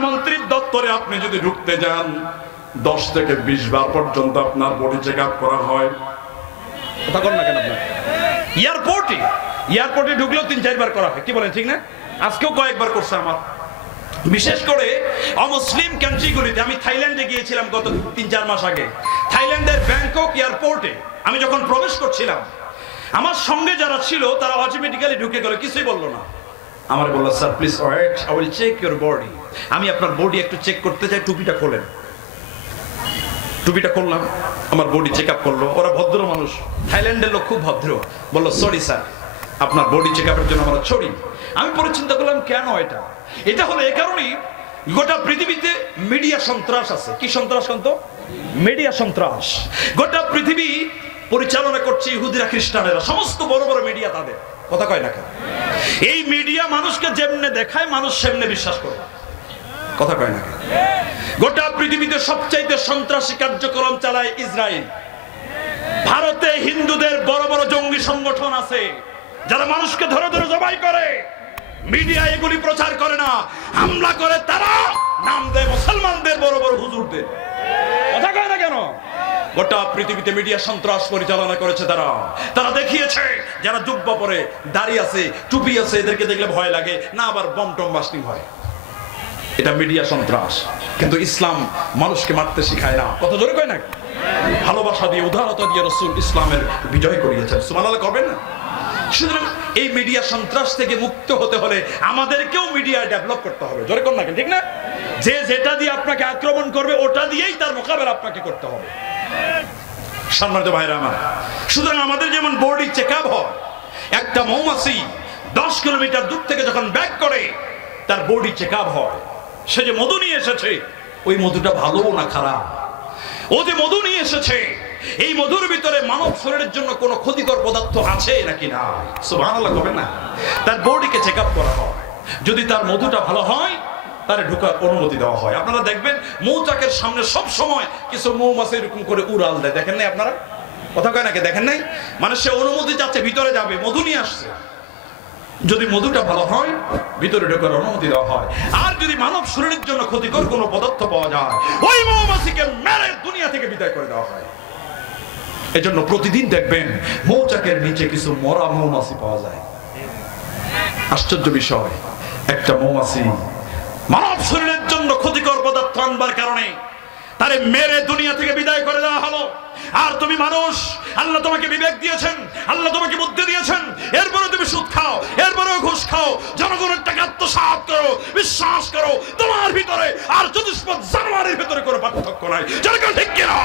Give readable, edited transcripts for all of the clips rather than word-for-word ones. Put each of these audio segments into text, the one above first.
প্রধানমন্ত্রীর দপ্তরে আপনি যদি ঢুকতে যান 10 থেকে 20 বার পর্যন্ত আপনার বডি চেক আপ করা হয়। কথা বলেন না কেন? আপনার এয়ারপোর্টে ঢুকলেও 3-4 বার করা হয়, কি বলেন ঠিক না? আজকেও কয়েকবার করছে আমার। বিশেষ করে অমুসলিম কান্ট্রিগুলিতে, আমি থাইল্যান্ডে গিয়েছিলাম গত 3-4 মাস আগে। থাইল্যান্ডের ব্যাংকক এয়ারপোর্টে আমি যখন প্রবেশ করছিলাম, আমার সঙ্গে যারা ছিল তারা অটোমেটিক্যালি ঢুকে গেল, কিছুই বললো না। আমার বললো, sir please wait, I will check your body. আমি আপনার বডি একটু চেক করতে চাই, টুপিটা খোলেন। টুপিটা করলাম, আমার বডি চেক আপ করলো। ওরা ভদ্র মানুষ, থাইল্যান্ডের লোক, খুব ভদ্র। বললো, সরি স্যার, আপনার বডি চেক আপের জন্য আমরা ছড়ি। আমি পরে চিন্তা করলাম, কেন এটা হলো এ কারণেই গোটা পৃথিবীতে মিডিয়া সন্ত্রাস আছে। কি সন্ত্রাস? মিডিয়া সন্ত্রাস। গোটা পৃথিবী পরিচালনা করছে ইহুদিরা, খ্রিস্টানেরা, সমস্ত বড় বড় মিডিয়া তাদের। কথা কয় না কেন? এই মিডিয়া মানুষকে যেমনে দেখায় মানুষ সেমনে বিশ্বাস করে। কথা কয় না কেন? গোটা পৃথিবীতে সবচাইতে সন্ত্রাসী কার্যক্রম চালায় ইসরায়েল। ভারতে হিন্দুদের বড় বড় জঙ্গি সংগঠন আছে যারা মানুষকে ধরে ধরে জবাই করে। মিডিয়া এগুলি প্রচার করে না, হামলা করে তারা, নাম দেয় মুসলমানদের বড় বড় হুজুরদের। কথা কয় না কেন? গোটা পৃথিবীতে মিডিয়া সন্ত্রাস পরিচালনা করেছে তারা দেখিয়েছে যারা জুব্বা পরে, দাড়ি আছে, টুপি আছে, এদেরকে দেখলে ভয় লাগে না, আবার বম টম বাস্টিং হয়। এটা মিডিয়া সন্ত্রাস। কিন্তু ইসলাম মানুষকে মারতে শিখায় না। কত জোরে কয় না? ভালোবাসা দিয়ে, উদারতা দিয়ে রাসূল ইসলামের বিজয় করিয়েছেন। সুবহানাল্লাহ করবেন না? সুতরাং এই মিডিয়া সন্ত্রাস থেকে মুক্ত হতে হলে আমাদেরকেও মিডিয়া ডেভেলপ করতে হবে। জোরে কোন না, ঠিক না? যে যেটা দিয়ে আপনাকে আক্রমণ করবে ওটা দিয়েই তার মোকাবেলা আপনাকে করতে হবে। সম্মানিত ভাইরা আমার, সুতরাং আমাদের যেমন বডি চেক আপ হয়, একটা মৌমাছি 10 কিলোমিটার দূর থেকে যখন ব্যাক করে তার বডি চেক আপ হয়। সে যে মধু নিয়ে এসেছে, ওই মধুটা ভালো না খারাপ? ও যে মধু নিয়ে এসেছে, এই মধুর ভিতরে মানব শরীরের জন্য কোনো ক্ষতিকর পদার্থ আছে নাকি না? সুবহানাল্লাহ করবেন না? তার বডিকে চেক আপ করা হয়। যদি তার মধুটা ভালো হয়, তারে ঢোকার অনুমতি দেওয়া হয়। আপনারা দেখবেন মৌচাকের সামনে সব সময় কিছু মৌমাছি এরকম করে উড়াল দেয়, দেখেন নাই আপনারা? কথা কয় নাকি? দেখেন নাই? মানে সে অনুমতি চাচ্ছে, ভিতরে যাবে, মধু নিয়ে আসছে। যদি মধুটা ভালো হয়, ভিতরে ঢোকার অনুমতি দেওয়া হয়। আর যদি মানব শরীরের জন্য ক্ষতিকর কোনো পদার্থ পাওয়া যায়, ওই মৌমাছিকে মেরে দুনিয়া থেকে বিদায় করে দেওয়া হয়। এজন্য প্রতিদিন দেখবেন মৌচাকের নিচে কিছু মরা মৌমাছি পাওয়া যায়। আশ্চর্য বিষয়, একটা মৌমাছি মানব শরীরের জন্য ক্ষতিকর পদার্থ আনবার কারণে তারে মেরে দুনিয়া থেকে বিদায় করে দেওয়া হলো। আর তুমি মানুষ, আল্লাহ তোমাকে বিবেক দিয়েছেন, আল্লাহ তোমাকে বুদ্ধি দিয়েছেন, এরপরে তুমি সুদ খাও, এরপরে ঘুষ খাও, জনগণের টাকা আত্মসাৎ করো, বিশ্বাস করো, তোমার ভিতরে আর চতুষ্পদ জানোয়ারের ভিতরে কোনো পার্থক্য নাই। জনগণ ঠিক কিনা?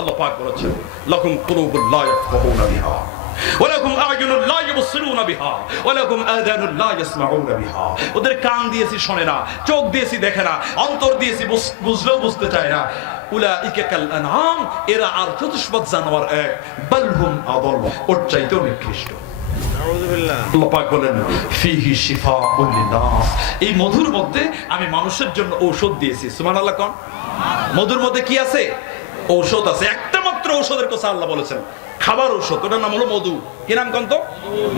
আল্লাহ পাক বলেছেন, লাকুম কুলুবুল লা ইয়াফকাহুনা বিহা ওয়ালাকুম আ'য়ুনুল লা ইউবসিরুনা বিহা ওয়ালাকুম আযানুল লা ইয়াসমাউনা বিহা। ওদের কান দিয়েছি শোনে না, চোখ দিয়েছি দেখে না, অন্তর দিয়েছি বুঝলেও বুঝতে চায় না। উলাইকা কাল আনআম, এরা আর চতুষ্পদ জানোয়ার এক, বাল হুম আদাল, ওর চাইতেও নিকৃষ্ট। নাউযুবিল্লাহ। আল্লাহ পাক বলেন, ফিহি শিফাউল লিন্নাস, এই মধুর মধ্যে আমি মানুষের জন্য ঔষধ দিয়েছি। সুবহানাল্লাহ কোন? মধুর মধ্যে কি আছে? ঔষধ আছে। একটা মাত্র ঔষধের কথা আল্লাহ বলেছেন, খাবার ঔষধ, ওটার নাম হলো মধু। কি নাম কোন? তো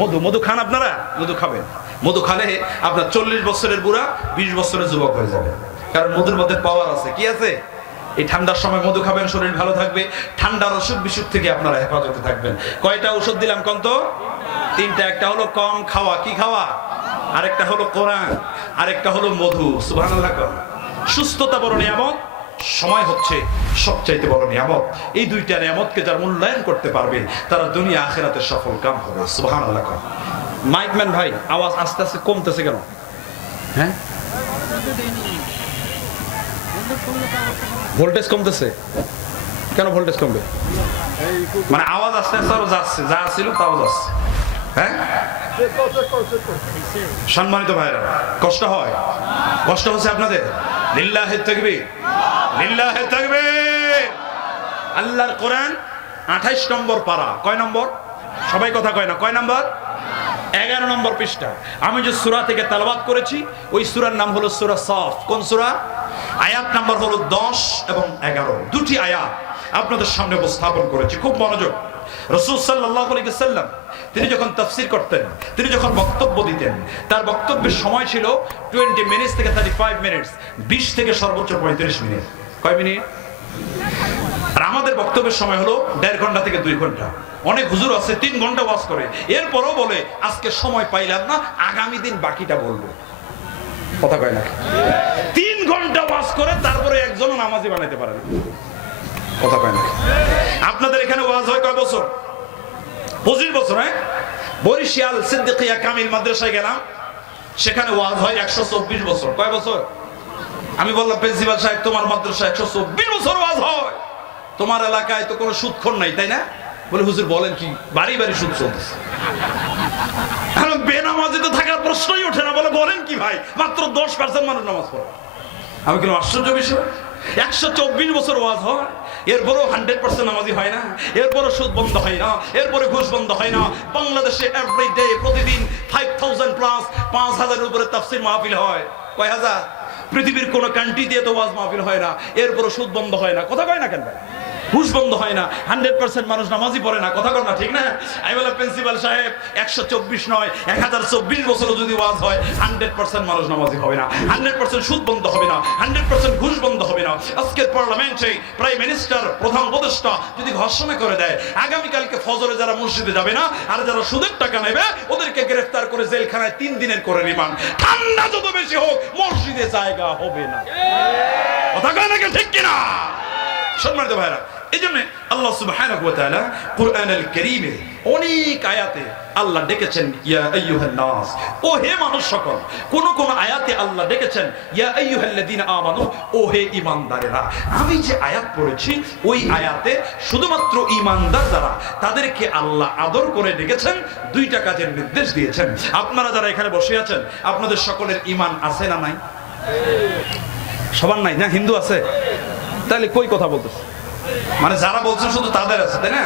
মধু। মধু খান আপনারা? মধু খাবেন। মধু খালে আপনার 40 বছরের বুড়া 20 বছরের যুবক হয়ে যাবে, কারণ মধুর মধ্যে পাওয়ার আছে। কি আছে? এই ঠান্ডার সময় মধু খাবেন, শরীর ভালো থাকবে, ঠান্ডার অসুখ বিসুখ থেকে আপনারা হেফাজতে থাকবেন। কয়টা ঔষধ দিলাম কোন? তো 3টা। একটা হলো কম খাওয়া, কি খাওয়া? আরেকটা হলো কোরআন, আরেকটা হলো মধু। সুবহানাল্লাহ। সুস্থতা বড় নিয়ামত, সময় হচ্ছে সবচাইতে বড় নিয়ামত। এই 2টা নিয়ামতকে যারা মূল্যায়ন করতে পারবে তারা দুনিয়া আখিরাতে সফল কাম হবে। সুবহানাল্লাহ। মাইকম্যান ভাই, আওয়াজ আস্তে আস্তে কমতেছে কেন? হ্যাঁ, ভোল্টেজ কমতেছে কেন? ভোল্টেজ কমবে মানে আওয়াজ আস্তে আস্তে আরো যাচ্ছে, যা ছিল তাও যাচ্ছে। হ্যাঁ, সম্মানিত ভাইরা, কষ্ট হয়? কষ্ট হচ্ছে আপনাদের? লিল্লাহি তাকবীর, লিল্লাহি তাকবীর। আল্লাহর কোরআন 28 নম্বর পারা। কয় নম্বর? সবাই কথা কয় না। কয় নম্বর? 11 নম্বর পৃষ্ঠা। আমি যে সূরা থেকে তেলাওয়াত করেছি ওই সূরার নাম হলো সূরা সাফ। কোন সূরা? আয়াত নাম্বার হলো 10 এবং 11। দুটি আয়াত আপনাদের সামনে উপস্থাপন করেছি, খুব মনোযোগ। রাসূল সাল্লাল্লাহু আলাইহি ওয়াসাল্লাম তিনি যখন তাফসীর করতেন, তিনি যখন বক্তব্য দিতেন, তার বক্তব্যের সময় ছিল 20 মিনিটস থেকে 35 মিনিটস, 20 থেকে সর্বোচ্চ 35 মিনিট। কয় মিনিট? আর আমাদের বক্তব্যের সময় হলো 1.5 ঘন্টা থেকে 2 ঘন্টা। অনেক হুজুর আছে 3 ঘন্টা ওয়াজ করে, এরপরও বলে আজকে সময় পাইলাম না, আগামী দিন বাকিটা বলবো। কথা কয় না? 3 ঘন্টা ওয়াজ করে তারপরে একজনও নামাজি বানাইতে পারে না। কথা কয় না? আপনাদের এখানে ওয়াজ হয় কয় বছর? 25 বছর। হ্যাঁ, বরিশাল সিদ্দিকিয়া কামিল মাদ্রাসায় গেলাম, সেখানে ওয়াজ হয় 124 বছর। কয় বছর? আমি বললাম প্রিন্সিপাল সাহেব, তোমার মাদ্রাসা 124 বছর ওয়াজ হয়, তোমার এলাকায় তো কোনো সুদখোর নাই, তাই না? বলে হুজুর বলেন কি, বাড়ি বাড়ি সুদ চলতেছে। বেনামাজি তো থাকার প্রশ্নই ওঠে না। বলে বলেন কি ভাই, মাত্র 10% মানুষ নামাজ পড়ে। আমি বললাম আশ্চর্য বিষয়, 124 বছর ওয়াজ হয়, এরপরও 100% নামাজি হয় না, এরপরও সুদ বন্ধ হয় না, এরপরে ঘুষ বন্ধ হয় না। বাংলাদেশে এভরিডে, প্রতিদিন 5000 প্লাস 5000 এর উপরে তাফসীর মাহফিল হয়। কয় হাজার? পৃথিবীর কোন কান্ট্রিতে তো ওয়াজ মাহফিল হয় না, এরপরও সুদ বন্ধ হয় না। কথা কয় না কেন ভাই? ঘুষ বন্ধ হয় না, 100% মানুষ নামাজি পড়ে না। কথা কর না, ঠিক না? আমি বললাম প্রিন্সিপাল সাহেব, 124 নয়, 1024 বছরও যদি ওয়াজ হয়, 100% মানুষ নামাজি হবে না, 100% সুদ বন্ধ হবে না, 100% ঘুষ বন্ধ হবে না। আজকের পার্লামেন্টে প্রাইম মিনিস্টার, প্রধান উপদেষ্টা যদি ঘোষণা করে দেয় আগামীকালকে ফজরে যারা মসজিদে যাবে না আর যারা সুদের টাকা নেবে ওদেরকে গ্রেফতার করে জেলখানায় 3 দিনের করে রিমান্ড, ঠান্ডা যত বেশি হোক মসজিদে জায়গা হবে না। কথা কয় না, ঠিক কিনা? সম্মানিত ভাইরা, এই জন্য আল্লাহ সুবহানাহু ওয়া তাআলা কুরআনুল কারীমে অনেক আয়াতে আল্লাহ ডেকেছেন ইয়া আইয়ুহান নাস, ও হে মানুষ সকল। কোন কোন আয়াতে আল্লাহ ডেকেছেন ইয়া আইয়ুহাল্লাযীনা আমানু, ও হে ঈমানদারেরা। আমি যে আয়াত পড়েছি ওই আয়াতে শুধুমাত্র ঈমানদার যারা, তাদেরকে আল্লাহ আদর করে ডেকেছেন, 2টা কাজের নির্দেশ দিয়েছেন। আপনারা যারা এখানে বসে আছেন, আপনাদের সকলের ঈমান আছে না নাই? সবার নাই না? হিন্দু আছে? তাহলে কই কথা বলতেছে? মানে যারা বলছেন শুধু তাদের আছে, তাই না?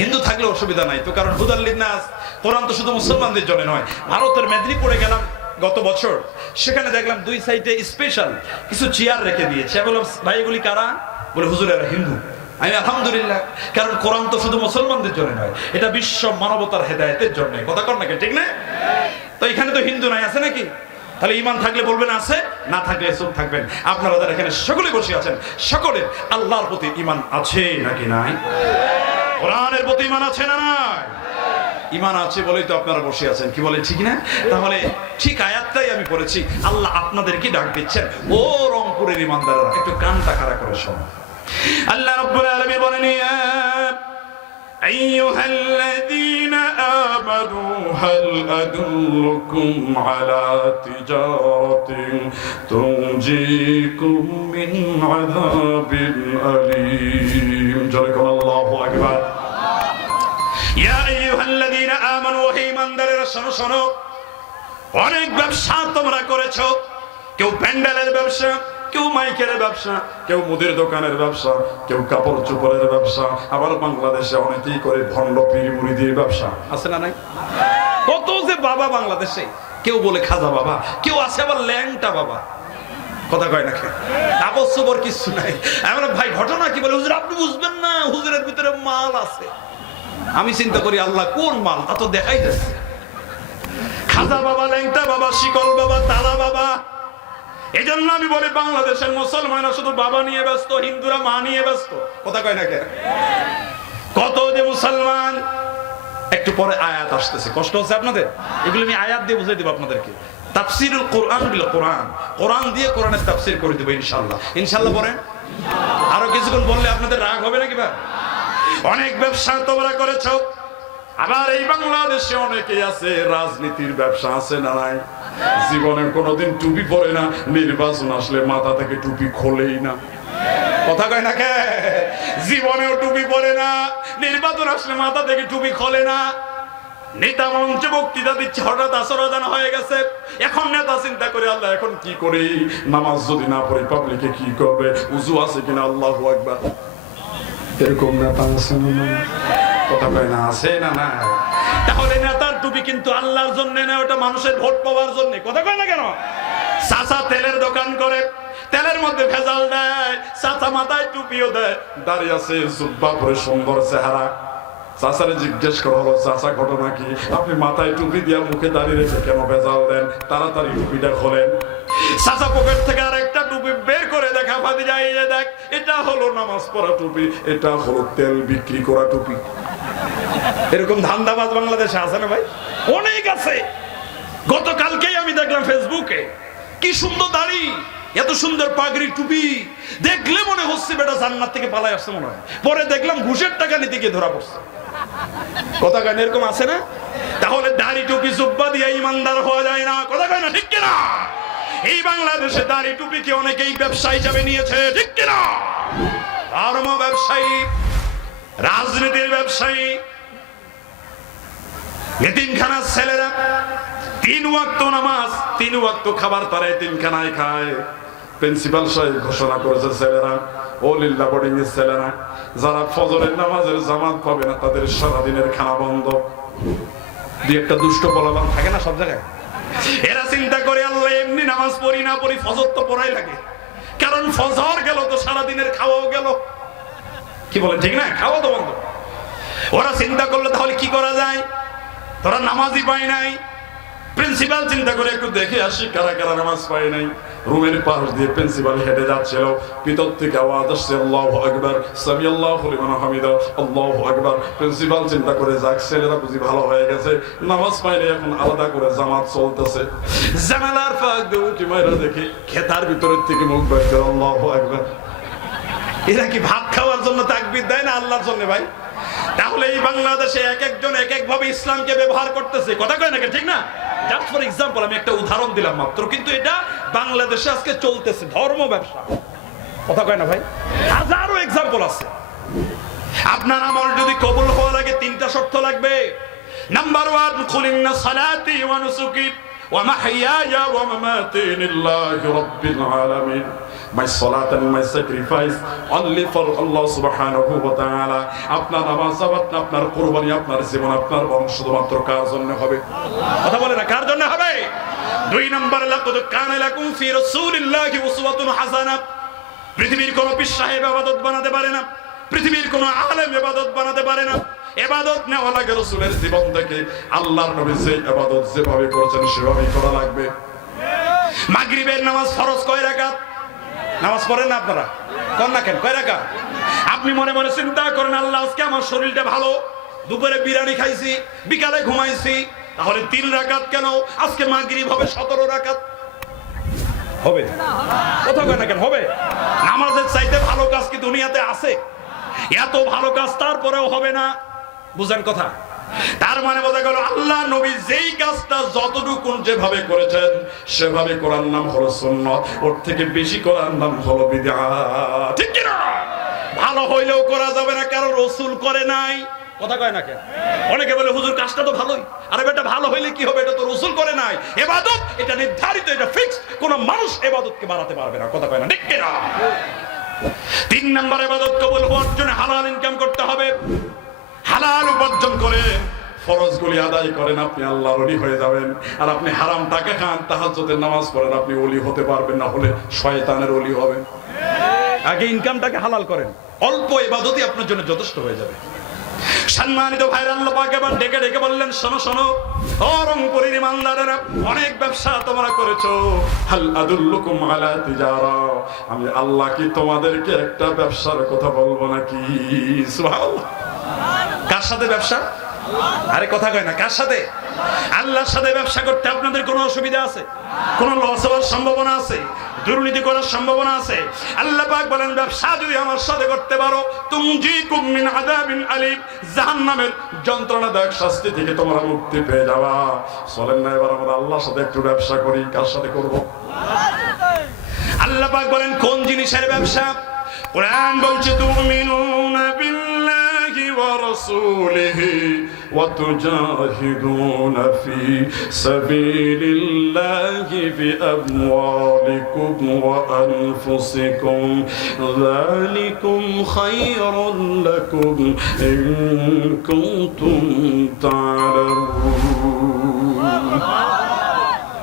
হিন্দু থাকলে অসুবিধা নাই তো, কারণ হুদাল লিন্নাস, কোরআন তো শুধু মুসলমানদের জন্য নয়। ভারতের মেদিনীপুরে গেলাম গত বছর, সেখানে দেখলাম 2 সাইডে স্পেশাল কিছু চেয়ার রেখে দিয়েছে। বললাম ভাই এগুলি কারা? বলে হুজুর এরা হিন্দু। আমি আলহামদুলিল্লাহ, কারণ কোরআন তো শুধু মুসলমানদের জন্য নয়, এটা বিশ্ব মানবতার হেদায়েতের জন্য। কথা কর নাকি, ঠিক না? তো এখানে তো হিন্দু নাই, আছে নাকি? তাহলে ঈমান থাকলে বলবেন আছে, না থাকলে চুপ থাকবেন। আপনারা যারা এখানে সকলে বসে আছেন, সকলের আল্লাহর প্রতি ঈমান আছে নাকি নাই? কোরআনের প্রতি ঈমান আছে না নাই? ঈমান আছে বলেই তো আপনারা বসে আছেন, কি বলেন, ঠিক না? তাহলে ঠিক আয়াতটাই আমি পড়েছি, আল্লাহ আপনাদেরকে ডাক দিচ্ছেন, ও রংপুরের ঈমানদাররা, একটু কানটা খাড়া করে শোনো। আল্লাহ রাব্বুল আলামিন বলেন, ইয়া أيها الذين آمنوا هل أدلكم على تجارة تنجيكم من عذاب أليم جزاكم الله أكبر يا أيها الذين آمنوا ঈমানদারেরা শোনো শোনো, অনেক ব্যবসা তোমরা করেছো, কেউ প্যান্ডেলের ব্যবসা, কেউ মাইকের ব্যবসা, কেউ মুদির দোকানের ব্যবসা, কেউ কাপড় চোপড়ের ব্যবসা, আবার বাংলাদেশে অনেকেই করে ভণ্ড পীর মুরিদের ব্যবসা। আছে না নাই? কত যে বাবা বাংলাদেশে, কেউ বলে খাজা বাবা, কেউ আছে আবার ল্যাংটা বাবা। কথা কয় না, আবশ্যকর কিছু নাই। আমরা ভাই ঘটনা কি বলে, হুজুর আপনি বুঝবেন না, হুজুরের ভিতরে মাল আছে। আমি চিন্তা করি আল্লাহ কোন মাল, তা তো দেখাই যাচ্ছে। খাজা বাবা, ল্যাংটা বাবা, শিকল বাবা, তালা বাবা। এই জন্য আমি বলি বাংলাদেশের মুসলমানরা শুধু বাবা নিয়ে ব্যস্ত, হিন্দুরা মা নিয়ে ব্যস্ত। কথা কয় না কেন? কত যে মুসলমান। একটু পরে আয়াত আসতেছে, কষ্ট হচ্ছে আপনাদের? এগুলো আমি আয়াত দিয়ে বুঝাই দেব আপনাদেরকে। তাফসীরুল কোরআন বিল কোরআন, কোরআন দিয়ে কোরআনের তাফসীর করে দেব ইনশাআল্লাহ। ইনশাআল্লাহ পড়েন। আরো কিছুক্ষণ বললে আপনাদের রাগ হবে নাকি ভাই? অনেক ব্যবসা তোমরা করেছো, আবার এই বাংলাদেশে অনেকেই আছে রাজনীতির ব্যবসা, আছে না নাই? জীবনে কোনোদিন টুপি পরে না, নির্বাচন আসলে মাথা থেকে টুপি খোলেই না। কথা কয় না কে? জীবনেও টুপি পরে না, নির্বাচন আসলে মাথা থেকে টুপি খোলে না। নেতা মঞ্চে বক্তৃতা দিচ্ছে, হঠাৎ আসর আজান হয়ে গেছে। এখন নেতা চিন্তা করে আল্লাহ এখন কি করি, নামাজ যদি না পড়ি পাবলিকে কি করবে, উযু আছে কিনা, আল্লাহু আকবার। এরকম নেতা আছে না? কথা কয় না, আছে না না? তাহলে নেতার টুপি কিন্তু আল্লাহর জন্য না, ওটা মানুষের ভোট পাওয়ার জন্য। কথা কয় না কেন? চাচা তেলের দোকান করে, তেলের মধ্যে ভেজাল দেয়, চাচা মাথায় টুপিও দেয়, দাঁড়িয়ে আছে জুব্বা পরে, সুন্দর চেহারা, চাচারে জিজ্ঞেস করা হলো, চাচা ঘটনা কি? আপনি মাথায় টুপি দিয়া মুখে দাঁড়িয়ে রেখে কেন ভেজাল দেন? তাড়াতাড়ি টুপিটা খোলেন। চাচা পকেট থেকে আরেকটা টুপি বের করে দেখা ভাতিজা, এই যে দেখ, এটা হলো নামাজ পড়া টুপি, এটা হলো তেল বিক্রি করা টুপি। এরকম ধান্দাবাজ বাংলাদেশে আছে না ভাই? অনেক আছে। গতকালকেই আমি দেখলাম ফেসবুকে, কি সুন্দর দাড়ি, এত সুন্দর পাগড়ি, টুপি, দেখলে মনে হচ্ছে বেটা জান্নাত থেকে পালায় আসছে মনে হয়। পরে দেখলাম ঘুষের টাকা নিতে গিয়ে ধরা পড়ছে। কথা কয় না, এরকম আছে না? তাহলে দাড়ি টুপি জুব্বা দিয়ে ইমানদার হওয়া যায় না, কথা কয় না, ঠিক কিনা? এই বাংলাদেশে দাড়ি টুপিকে অনেকেই ব্যবসা হিসাবে নিয়েছে, ঠিক কিনা? ধর্ম ব্যবসায়ী, রাজনীতির ব্যবসায়ী, এতিমখানার ছেলেরা 3 ওয়াক্ত নামাজ, 3 ওয়াক্ত খাবার তারা এতিমখানায় খায়। প্রিন্সিপাল সাহেব ঘোষণা করেছে, ছেলেরা, ও লিল্লা বোর্ডিং এর ছেলেরা, যারা ফজরের নামাজের জামাত পাবে না তাদের সারাদিনের খানা বন্ধ। দুই একটা দুষ্ট বলবান থাকে না সব জায়গায়, এরা চিন্তা করে আল্লাহ এমনি নামাজ পড়ি না পড়ি, ফজর তো পড়াই লাগে, কারণ ফজর গেল তো সারাদিনের খাওয়াও গেল। কি বলেন, ঠিক না? খাওয়া তো বন্ধ। ওরা চিন্তা করলো তাহলে কি করা যায়, তোরা নামাজই পাই নাই। প্রিন্সিপাল চিন্তা করে একটু দেখে আসি কারা কারা নামাজ পায় নাই। রুমের পাশ দিয়ে প্রিন্সিপাল হেঁটে যাচ্ছিল, ভিতর থেকে আওয়াজ আসছে, আল্লাহু আকবার, সামিআল্লাহু লিমান হামিদা, আল্লাহু আকবার। প্রিন্সিপাল চিন্তা করে, যাক ছেলেরা বুঝি ভালো হয়ে গেছে, নামাজ পায় নাই, এখন আলাদা করে জামাত চলতেছে। জানালার ফাঁক দিয়ে উঁকি মাইরা দেখি খেতার ভিতরের থেকে মুখ বের করে আল্লাহু আকবার। এরা কি ভাত খাওয়ার জন্য তাকবীর দেয় না আল্লাহর জন্য ভাই? তাহলে এই বাংলাদেশে এক একজন এক এক ভাবে ইসলামকে ব্যবহার করতেছে, কথা কয় না, ঠিক না? জাস্ট ফর এক্সাম্পল আমি একটা উদাহরণ দিলাম মাত্র, কিন্তু এটা বাংলাদেশে আজকে চলতেছে, ধর্ম ব্যবসা, কথা কয় না ভাই? হাজারো এক্সাম্পল আছে। আপনার আমল যদি কবুল হওয়ার আগে 3টা শর্ত লাগবে। নাম্বার 1, কুলিন্না সালাতি ওয়া নুসুকি ওয়া মাহইয়ায়া ওয়া মামাতি লিল্লাহি রাব্বিল আলামিন। My salat and my sacrifice only for Allah subhanahu wa ta'ala. আপনার নামাজ, আপনার কুরবানি, আপনার জীবন, আপনার বংশ শুধুমাত্র কার জন্য হবে? কথা বলে না, কার জন্য হবে? 2 নম্বর, লাকাদ কানা লাকুম ফি রাসূলিল্লাহি উসওয়াতুন হাসানা। পৃথিবীর কোন পীর সাহেব ইবাদত বানাতে পারে না, পৃথিবীর কোন আলেম ইবাদত বানাতে পারে না। ইবাদত নেওয়া লাগে রাসূলের জীবন থেকে। আল্লাহর নবী যে ইবাদত যেভাবে করেছেন সেভাবেই করা লাগবে। মাগরিবের নামাজ ফরজ কয় রাকাত? নামাজ পড়েন না আপনারা? কোন না কেন, কয় রাকাত? আপনি মনে মনে চিন্তা করেন, আল্লাহ আজকে আমার শরীরটা ভালো, দুপুরে বিরিয়ানি খাইছি, বিকালে ঘুমাইছি, তাহলে 3 রাকাত কেন? আজকে মাগরিব হবে 17 রাকাত। হবে? কোথাও কয় না কেন, হবে? নামাজের চাইতে ভালো কাজ কি দুনিয়াতে আছে? এত ভালো কাজ তারপরেও হবে না, বুঝেন কথা? তার মানে বোঝা গেল আল্লাহ নবী যেই কাজটা যতটুকু যেভাবে করেছেন সেভাবে করার নাম হলো সুন্নাত, ওর থেকে বেশি করার নাম হলো বিদআত, ঠিক কি না? ভালো হইলেও করা যাবে না, কারণ রাসূল করে নাই, কথা কয় না কেন? অনেকে বলে হুজুর কাজটা তো ভালোই, আরে বেটা ভালো হইলে কি হবে, এটা তো রাসূল করে নাই। ইবাদত এটা নির্ধারিত, এটা ফিক্সড, কোন মানুষ ইবাদতকে বাড়াতে পারবে না, কথা কয় না, ঠিক কি না? 3 নম্বর, ইবাদত কবুল হওয়ার জন্য হালাল ইনকাম করতে হবে। হালাল উপার্জন করে ফরজগুলি আদায় করেন, আপনি আল্লাহর ওলি হয়ে যাবেন। আর আপনি হারাম টাকা খান, তাহাজ্জুদের নামাজ পড়েন, আপনি ওলি হতে পারবেন না, হলে শয়তানের ওলি হবেন। আগে ইনকামটাকে হালাল করেন, অল্প ইবাদতই আপনার জন্য যথেষ্ট হয়ে যাবে। সম্মানিত ভাইরা, আল্লাহ পাক এবার ডেকে ডেকে বললেন, শোনো শোনো ও রংপুরের ইমানদারেরা, অনেক ব্যবসা তোমরা করেছো, হাল আদুল্লুকুম আলা তিজারা, আমি আল্লাহ কি তোমাদেরকে একটা ব্যবসার কথা বলবো নাকি? সুবহানাল্লাহ। কার সাথে ব্যবসা? আরে কথা কয় না, কার সাথে? আল্লাহর সাথে ব্যবসা করতে আপনাদের কোনো অসুবিধা আছে? কোন লস হওয়ার সম্ভাবনা আছে? দুর্নীতি করার সম্ভাবনা আছে? আল্লাহ পাক বলেন, ব্যবসা যদি আমার সাথে করতে পারো, তুনজিকুম মিন আযাবিন আলীম, জাহান্নামের যন্ত্রণাদায়ক শাস্তি থেকে তোমরা মুক্তি পেয়ে যাবা। চলেন না এবার আমরা আল্লাহর সাথে একটু ব্যবসা করি। কার সাথে করব? আল্লাহ পাক বলেন কোন জিনিসের ব্যবসা? কোরআন বলছে, তুমিনুনা বিল্লাহি ওয়া রাসূলিহি ওয়া তুজাহিদুনা ফি সাবিলিল্লাহি বিআমওয়ালিকুম ওয়া আনফুসিকুম, যালিকুম খায়রুল লাকুম ইন কুনতুম তা'লামুন।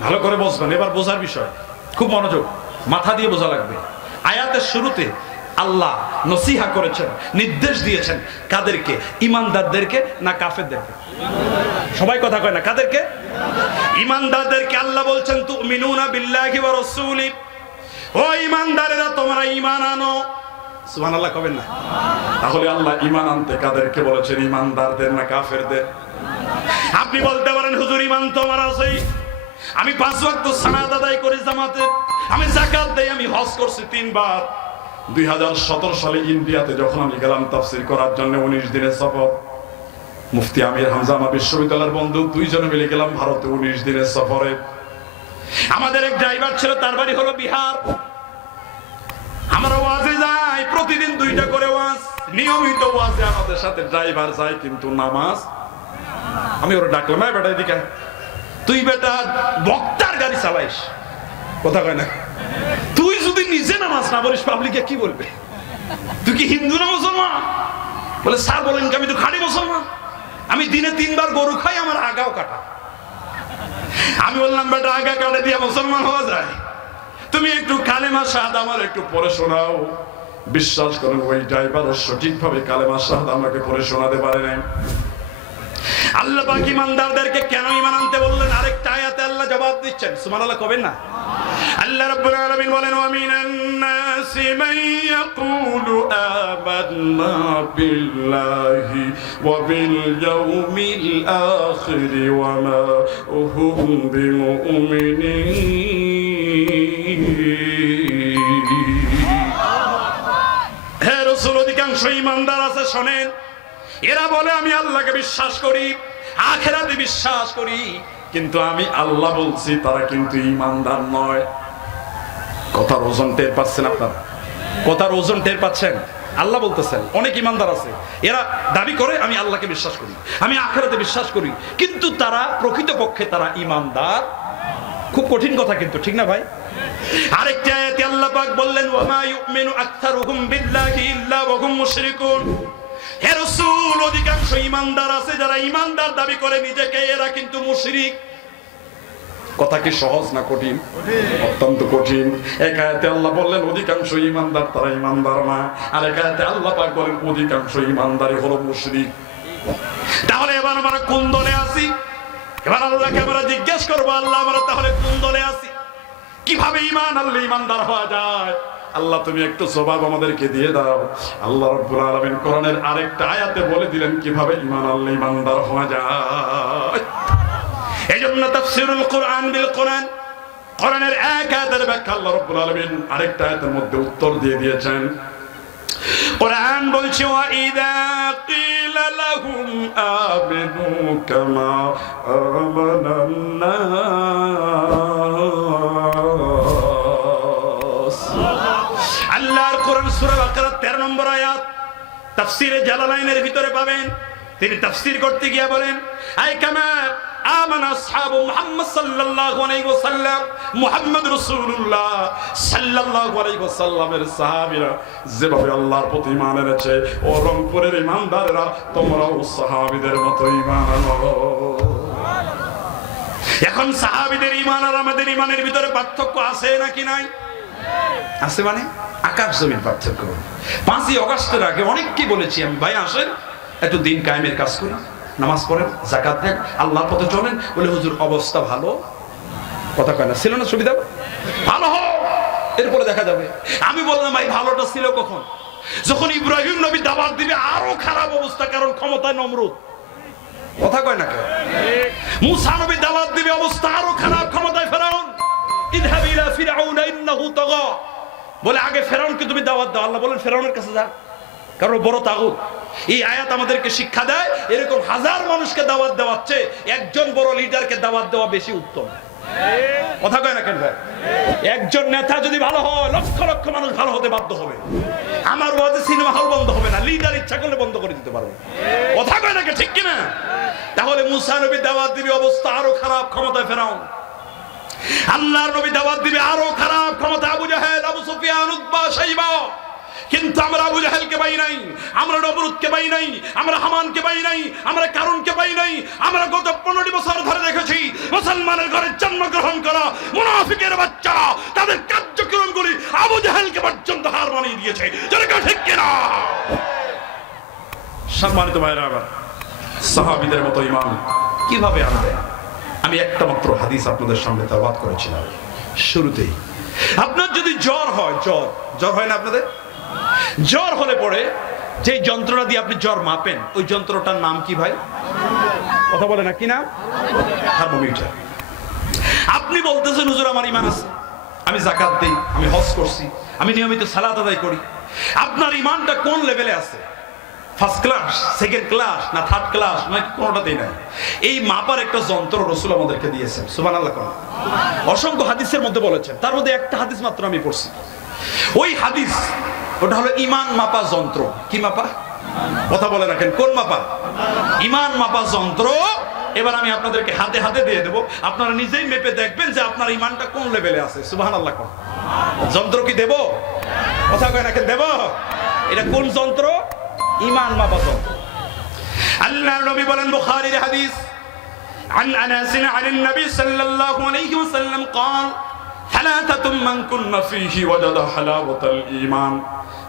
ভালো করে বুঝবেন, এবার বোঝার বিষয়, খুব মনোযোগ, মাথা দিয়ে বোঝা লাগবে। আয়াতের শুরুতে আল্লাহ নসিহা করেছেন, নির্দেশ দিয়েছেন কাদেরকে? ইমানদারদেরকে না কাফেরদেরকে? সবাই কথা কয় না, কাদেরকে? ইমানদারদেরকে আল্লাহ বলছেন তুমিনুনা বিল্লাহি ওয়া রাসূলি, ও ইমানদারেরা তোমরা ঈমান আনো। সুবহানাল্লাহ কবেন না? তাহলে আল্লাহ ঈমান আনতে কাদেরকে বলেছেন, ঈমানদারদের না কাফেরদের? আপনি বলতে পারেন হুজুর ঈমান তো আমার আছেই, আমি 5 ওয়াক্ত সালাত আদায় করি জামাতে, আমি যাকাত দেই, আমি হজ করছি 3 বার। 2017 সালে ইন্ডিয়াতে যখন আমি গেলাম তাফসীর করার জন্য 19 দিনের সফর, মুফতি আমির হামজা আমার বিশ্ববিদ্যালয়ের বন্ধু, 2 জনে মিলে গেলাম ভারতে 19 দিনের সফরে। আমাদের এক ড্রাইভার ছিল, তার বাড়ি হলো বিহার। আমরা ওয়াজে যাই, প্রতিদিন 2টা করে ওয়াজ, নিয়মিত ওয়াজে আমাদের সাথে ড্রাইভার যায়, কিন্তু নামাজ। আমি ওরা ডাকলাম, এই বেটা এদিকে আয়। তুই বেটা বক্তার গাড়ি চালাইস, কথা কয় না, তুই যদি নিজে নামাজ না পড়িস পাবলিকে কি বলবে? তুই কি হিন্দু না মুসলমান? বলে স্যার বলেন কি, আমি তো খাঁটি মুসলমান, আমি দিনে 3 বার গরু খাই, আমার আগাও কাটা। আমি বললাম বেটা আগা কাটে দিয়ে মুসলমান হওয়া যায়? তুমি একটু কালেমা শাহাদা আমার একটু পড়ে শোনাও। বিশ্বাস করেন ওই ড্রাইভার সঠিকভাবে কালেমা শাহাদা আমাকে পড়ে শোনাতে পারে নাই। আল্লাহ পাক ইমানদারদেরকে কেন ঈমান আনতে বললেন আরেকটা আয়াতে আল্লাহ জবাব দিচ্ছেন, সুবহানাল্লাহ কবেন না? আল্লাহ রাব্বুল আলামিন বলেন ওয়া মিনান নাসি মান ইয়াকুলু আমান্না বিল্লাহি ওয়া বিল ইয়াউমিল আখির ওয়া মা হুম বিমুমিনিন। হে রাসূল, অধিকাংশ ঈমানদার আছে, শোনেন, এরা বলে আমি আল্লাহকে বিশ্বাস করি, আখিরাতে বিশ্বাস করি, কিন্তু আমি আল্লাহ বলছি তারা কিন্তু ঈমানদার নয়। কথার ওজন টের পাচ্ছেন আপনারা? কথার ওজন টের পাচ্ছেন? আল্লাহ বলতেছেন অনেক ঈমানদার আছে, এরা দাবি করে আমি আল্লাহকে বিশ্বাস করি, আমি আখিরাতে বিশ্বাস করি, কিন্তু তারা প্রকৃতপক্ষে তারা ঈমানদার। খুব কঠিন কথা কিন্তু, ঠিক না ভাই? আরেকটা আয়াতে আল্লাহ পাক বললেন ওয়া মা ইউমিনু আকতারুহুম বিল্লাহি ইল্লা ওয়া হুম মুশরিকুন। হে রাসূল, অধিকাংশ ঈমানদার আছে যারা ঈমানদার দাবি করে নিজেকে, এরা কিন্তু মুশরিক। কথা কি সহজ না কঠিন? অত্যন্ত কঠিন। এক আয়াতে আল্লাহ বললেন অধিকাংশ ঈমানদার তারা ঈমানদার না, আর এক আয়াতে আল্লাহ পাক বলেন অধিকাংশ ঈমানদারই হলো মুশরিক। তাহলে এবার আমরা কোন দলে আছি? এবার আল্লাহকে আমরা জিজ্ঞেস করবো, আল্লাহ আমরা তাহলে কোন দলে আছি? কিভাবে ঈমান আনলে ঈমানদার হওয়া যায়? আল্লাহ তুমি একটু জবাব আমাদেরকে দিয়ে দাও। আল্লাহ রাব্বুল আলামিন কোরআনের আরেকটা আয়াতে বলে দিলেন কিভাবে ঈমান আনলে ঈমানদার হওয়া যায়। এজন্য তাফসীরুল কোরআন বিল কোরআন, কোরআনের এক আয়াতের ব্যাখ্যা আল্লাহ রাব্বুল আলামিন আরেকটা আয়াতের মধ্যে উত্তর দিয়ে দিয়েছেন। কোরআন বলছে ওয়া ইযা কিলা লাহুম আমিনু কামা আমানান নাস। আল্লাহর কোরআন সূরা বাকারা 13 নম্বর আয়াত, তাফসীরে জালালাইনের ভিতরে পাবেন। তিনি তাফসীর করতে গিয়ে বলেন আই কামা আমানা আসহাবু মুহাম্মদ সাল্লাল্লাহু আলাইহি ওয়াসাল্লাম, মুহাম্মদ রাসূলুল্লাহ সাল্লাল্লাহু আলাইহি ওয়াসাল্লামের সাহাবীরা যেভাবে আল্লাহর প্রতি ঈমান এনেছে, ও রংপুরের ঈমানদাররা তোমরাও সাহাবীদের মতো ঈমান আনো। এখন সাহাবীদের ঈমান আর আমাদের ঈমানের ভিতরে পার্থক্য আছে নাকি নাই? আছে, মানে আকাশ জমিন পার্থক্য। 5ই আগস্টের আগে অনেককে বলেছি আমি, ভাই আসেন একটু দিন কায়েমের কাজ করি, নামাজ পড়েন, যাকাত দেন, আল্লাহর পথে চলেন। বলে হুজুর অবস্থা ভালো, কথা কয় না, ছিল না সুবিধা? ভালো হোক, এরপরে দেখা যাবে। আমি বললাম ভাই ভালোটা ছিল কখন? যখন ইব্রাহিম নবী দাওয়াত দিবে আরো খারাপ অবস্থা, কারণ ক্ষমতায় নমরুদ, কথা কয় না কেন? মুসা নবী দাওয়াত দিবে অবস্থা আরো খারাপ, ক্ষমতায় ফেরাউন। ইযহাব ইলা ফিরআউনা ইন্নাহু তাগা, বলে আগে ফেরাউনকে তুমি দাওয়াত দাও। আল্লাহ বলেন ফেরাউনের কাছে যা, কারণ বড় তাগুত। এই আয়াত আমাদেরকে শিক্ষা দেয় এরকম হাজার মানুষকে দাওয়াত দেওয়ার চেয়ে একজন বড় লিডারকে দাওয়াত দেওয়া বেশি উত্তম। কথা কয় না কেন ভাই? একজন নেতা যদি ভালো হয়, লক্ষ লক্ষ মানুষ ভালো হতে বাধ্য হবে। আমার ওয়াজে সিনেমা হল বন্ধ হবে না, লিডার ইচ্ছা করলে বন্ধ করে দিতে পারবে। কথা কয় না কে, ঠিক কিনা? তাহলে মুসা নবী দাওয়াত দিবে অবস্থা আরো খারাপ, ক্ষমতায় ফেরাউন। আল্লাহর নবী দাওয়াত দিবে আরো খারাপ, ক্ষমতা আবু জাহেল, আবু সুফিয়ান, উতবা, শাইবা। কিন্তু আমরা আবু জাহেলকে পাই নাই, আমরা নমরুদকে পাই নাই, আমরা হামানকে পাই নাই, আমরা কারুনকে পাই নাই। আমরা গত 15 বছর ধরে দেখেছি মুসলমানের ঘরে জন্মগ্রহণ করা মুনাফিকের বাচ্চারা তাদের কার্যক্রমগুলি আবু জাহেলকে পর্যন্ত হার মানিয়ে দিয়েছে। যারা ঠিক কিনা? সম্মানিত ভাইরা, আবার সাহাবীদের মতো ঈমান কিভাবে আনবে? আমি একটা মাত্র হাদিস আপনাদের সামনে তেলাওয়াত করেছিলাম শুরুতেই। আপনার যদি জ্বর হয়, জ্বর হয় না আপনাদের? জ্বর হলে পরে যে যন্ত্রটা দিয়ে আপনি জ্বর মাপেন, ওই যন্ত্রটার নাম কি ভাই? কথা বলে না, কি নাম? থার্মোমিটার। আপনি বলতেছেন হুজুর আমার ঈমান আছে, আমি যাকাত দেই, আমি হজ করছি, আমি নিয়মিত সালাত আদায় করি। আপনার ঈমানটা কোন লেভেলে আছে? ফার্স্ট ক্লাস, সেকেন্ড ক্লাস, না থার্ড ক্লাস, না কোনোটাতেই নাই। এই মাপার একটা যন্ত্র রাসূল আমাদেরকে দিয়েছেন। সুবহানাল্লাহ। অসংখ্য হাদিসের মধ্যে বলেছেন, তার মধ্যে একটা হাদিস মাত্র আমি পড়ছি। ওই হাদিস, ওটা হলো ঈমান মাপা যন্ত্র। কি মাপা? কথা বলে রাখেন, কোন মাপা? ঈমান মাপা যন্ত্র। এবার আমি আপনাদেরকে হাতে হাতে দিয়ে দেবো, আপনারা নিজেই মেপে দেখবেন যে আপনার ঈমানটা কোন লেভেলে আছে। সুবহানাল্লাহ। যন্ত্র কি দেব? কথা কয় রাখেন, দেব? এটা কোন যন্ত্র? ঈমান মাপা যন্ত্র। আল্লাহর নবী বলেন, বুখারীর হাদিস, عن أنس عن النبي صلى الله عليه وسلم قال ثلاثة من كن فيه وجد حلاوة الإيمان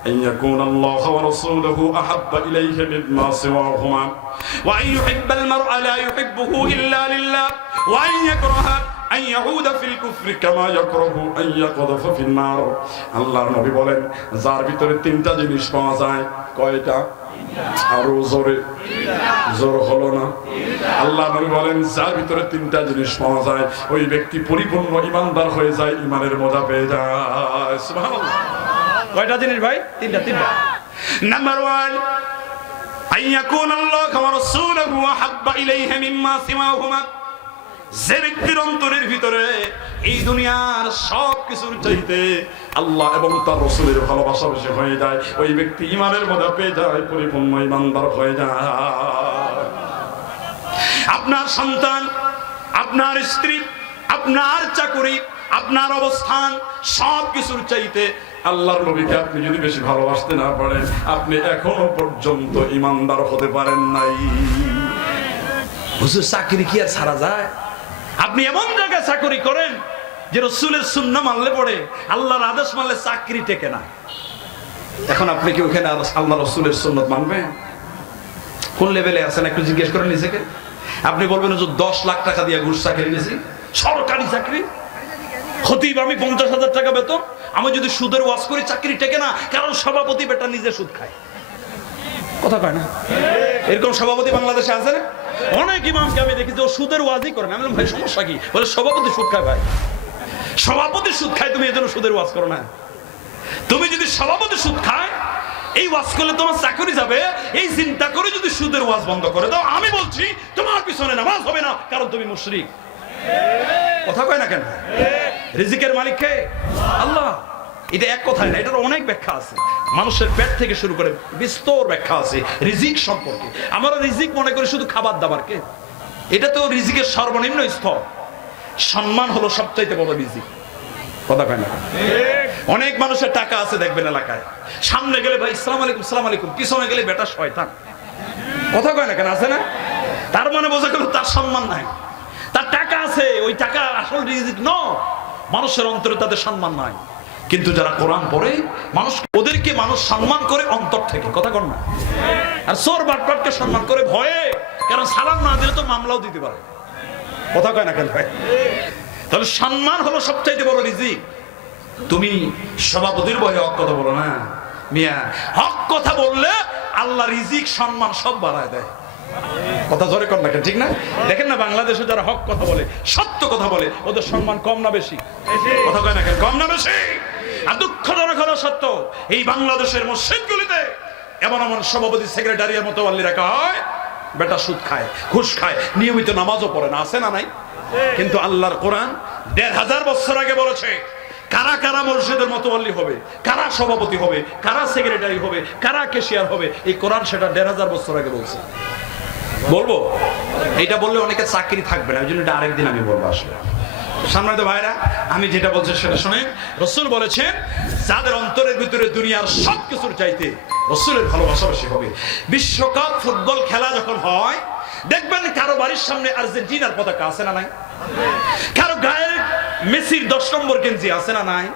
أن يكون الله ورسوله أحب إليه مما سواهما وأن يحب المرء لا يحبه إلا لله وأن يكره أن يعود في الكفر كما يكره أن يقذف في النار. আল্লাহর নবী বলেন, যার ভিতরে তিনটা জিনিস পাওয়া যায়। কয়টা? আরো জোরে, জোর হলো না? আল্লাহ নবী বলেন, যার ভিতরে তিনটা জিনিস পাওয়া যায়, ওই ব্যক্তি পরিপূর্ণ ঈমানদার হয়ে যায়, ঈমানের মজা পেয়ে যায়। সুবহানাল্লাহ। কয়টা জিনিস ভাই? তিনটা। নাম্বার 1, আন ইয়াকুনাল্লাহু ওয়া রাসূলুহু আহাব্বা ইলাইহি মিম্মা সিওয়াহুমা। যে ব্যক্তির অন্তরের ভিতরে এই দুনিয়ার সব কিছুর চাইতে আল্লাহ এবং তার রাসূলের ভালোবাসা বেশি হয়ে যায়, ওই ব্যক্তি ঈমানের মজা পেয়ে যায়, পরিপূর্ণ ঈমানদার হয়ে যায়। আপনার সন্তান, আপনার স্ত্রী, আপনার চাকরি, আপনার অবস্থান, সব কিছুর চাইতে আল্লাহর নবীকে আপনি যদি বেশি ভালোবাসতে না পারেন, আপনি এখনো পর্যন্ত ঈমানদার হতে পারেন নাই। হুজুর চাকরি কি আর ছাড়া যায়? আপনি এমন জায়গায় চাকরি করেন যে রাসূলের সুন্নাহ মানলে পড়ে, আল্লাহর আদেশ মানলে চাকরি টেকে না। এখন আপনি কি ওখানে আল্লাহ রাসূলের সুন্নাত মানবেন? কোন লেভেলে আছেন একটু জিজ্ঞেস করেন নিজেকে। আপনি বলবেন যে 10 লাখ টাকা দিয়ে ঘুষ চাকরি নিয়েছি, সরকারি চাকরি, খতিব আমি 50,000 টাকা বেতন, আমি যদি সুদের ওয়াজ করি চাকরি টেকে না, কারণ সভাপতি বেটা নিজে সুদ খায়। কথা কয় না? এরকম সভাপতি বাংলাদেশে আছে না? অনেক ইমামকে আমি দেখি যে ও সুদের ওয়াজই করেন। আমি বললাম, ভাই সমস্যা কি? বলে সভাপতি সুদ খায়। ভাই সভাপতি সুদ খায়, তুমি এজন্য সুদের ওয়াজ করো না? তুমি যদি সভাপতি সুদ খায়, এই ওয়াজ করলে তোমার চাকরি যাবে, এই চিন্তা করে যদি সুদের ওয়াজ বন্ধ করে দাও, আমি বলছি তোমার পিছনে নামাজ হবে না, কারণ তুমি মুশরিক। কথা কয় না কেন? রিজিকের মালিক কে? আল্লাহ। এটা এক কথায় না, এটার অনেক ব্যাখ্যা আছে। মানুষের পেট থেকে শুরু করে বিস্তর ব্যাখ্যা আছে রিজিক সম্পর্কে। আমরা রিজিক মনে করি শুধু খাবার দাবারকে, এটা তো রিজিকের সর্বনিম্ন স্তর। সম্মান হলো সবচাইতে বড় রিজিক। কথা কয় না? অনেক মানুষের টাকা আছে দেখবেন এলাকায়, সামনে গেলে ভাই আসসালামু আলাইকুম, আসসালামু আলাইকুম, পিছনে গেলে বেটা শয়তান। কথা কয় না কেন? আছে না? তার মানে বোঝা গেল তার সম্মান নাই। তার টাকা আছে, ওই টাকা আসল রিজিক নয়। মানুষের অন্তরে তাদের সম্মান নাই। কিন্তু যারা কোরআন পড়ে, মানুষ ওদেরকে মানুষ সম্মান করে অন্তর থেকে। কথা কন না? আর চোর বাটপাটকে সম্মান করে ভয়ে, কারণ সালাম না দিলে তো মামলাও দিতে পারে। কথা কয় না কেন ভাই? তাহলে সম্মান হলো সবচাইতে বড় রিজিক। তুমি সভাপতির ভয়ে হক কথা বলো না মিয়া। হক কথা বললে আল্লাহ রিজিক, সম্মান সব বাড়ায় দেয়। কথা জোরে কর না কেন? ঠিক না? দেখেন না বাংলাদেশে যারা হক কথা বলে, সত্য কথা বলে, ওদের সম্মান কম না বেশি? কথা কয় না কেন? কম না বেশি? আর দুঃখজনক হলো সত্য, এই বাংলাদেশের মসজিদগুলিতে এমন এমন সভাপতি, সেক্রেটারির মতো আল্লি রাখা হয়, বেটা সুদ খায়, ঘুষ খায়, নিয়মিত নামাজও পড়ে না। আছে না নাই? কিন্তু আল্লাহর কোরআন ১৫০০ বছর আগে বলেছে কারা কারা মসজিদের মতোয়াল্লি হবে, কারা সভাপতি হবে, কারা সেক্রেটারি হবে, কারা ক্যাশিয়ার হবে। এই কোরআন সেটা ১৫০০ বছর আগে বলছে। বলবো এইটা বললে অনেকে চাকরি থাকবে না, ওই জন্য এটা আরেকদিন আমি বলবো। আসলে সম্মানিত ভাইরা, আমি যেটা বলছি সেটা শুনে। রাসূল বলেছেন, যাদের অন্তরের ভিতরে দুনিয়ার সব কিছুর চাইতে রাসূলের ভালোবাসা বেশি হবে। বিশ্বকাপ ফুটবল খেলা যখন হয়, দেখবেন কারো বাড়ির সামনে আর্জেন্টিনার পতাকা আছে না নাই? কারো গায়ের মেসির 10 নম্বর গেঞ্জি আছে না নাই?